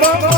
Bye.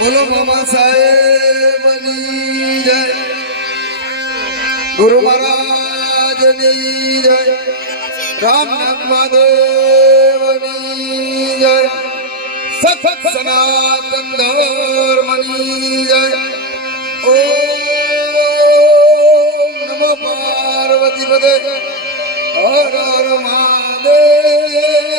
બોલો મામા સાહેબ જય. ગુરુ મહારાજ જય. રામનાથ મહાદેવની જય. સખત સનાતન ધર્મની જય. ઓ નમો પાર્વતી પદે હર હર મહાદેવ.